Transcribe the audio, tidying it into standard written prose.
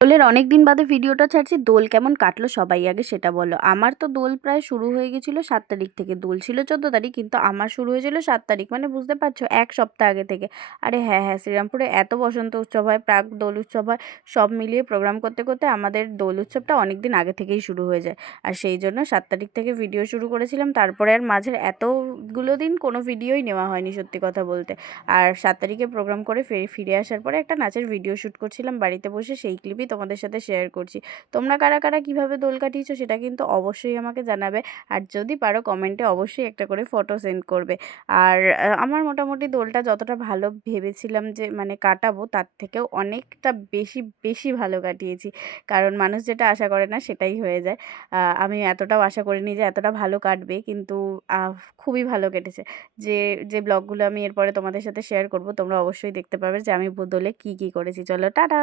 দোলের অনেক দিন বাদে ভিডিওটা ছাড়ছি। দোল কেমন কাটলো সবাই আগে সেটা বলো। আমার তো দোল প্রায় শুরু হয়ে গেছিল 7 তারিখ থেকে। দোল ছিল 14 তারিখ, কিন্তু আমার শুরু হয়েছিল 7 তারিখ, মানে বুঝতে পারছো 1 সপ্তাহ আগে থেকে। আরে হ্যাঁ হ্যাঁ, শ্রীরামপুরে এত বসন্ত উৎসব হয়, প্রাক দোল উৎসব হয়, সব মিলিয়ে প্রোগ্রাম করতে করতে আমাদের দোল উৎসবটা অনেক দিন আগে থেকেই শুরু হয়ে যায়। আর সেই জন্য 7 তারিখ থেকে ভিডিও শুরু করেছিলাম, তারপরে আর মাঝের এতগুলো দিন কোনো ভিডিওই নেওয়া হয়নি সত্যি কথা বলতে। আর 7 তারিখে প্রোগ্রাম করে ফিরে আসার পরে একটা নাচের ভিডিও শ্যুট করছিলাম বাড়িতে বসে, সেই ক্লিপই তোমাদের সাথে শেয়ার করছি। তোমরা কারা কারা কীভাবে দোল কাটিয়েছো সেটা কিন্তু অবশ্যই আমাকে জানাবে। আর যদি পারো কমেন্টে অবশ্যই একটা করে ফটো সেন্ড করবে। আর আমার মোটামুটি দোলটা যতটা ভালো ভেবেছিলাম যে মানে কাটাবো, তার থেকেও অনেকটা বেশি বেশি ভালো কাটিয়েছি। কারণ মানুষ যেটা আশা করে না সেটাই হয়ে যায়। আমি এতটাও আশা করিনি যে এতটা ভালো কাটবে, কিন্তু খুবই ভালো কেটেছে। যে যে ব্লগগুলো আমি এরপরে তোমাদের সাথে শেয়ার করব, তোমরা অবশ্যই দেখতে পাবে যে আমি দোলে কী কী করেছি। চলো টাটা।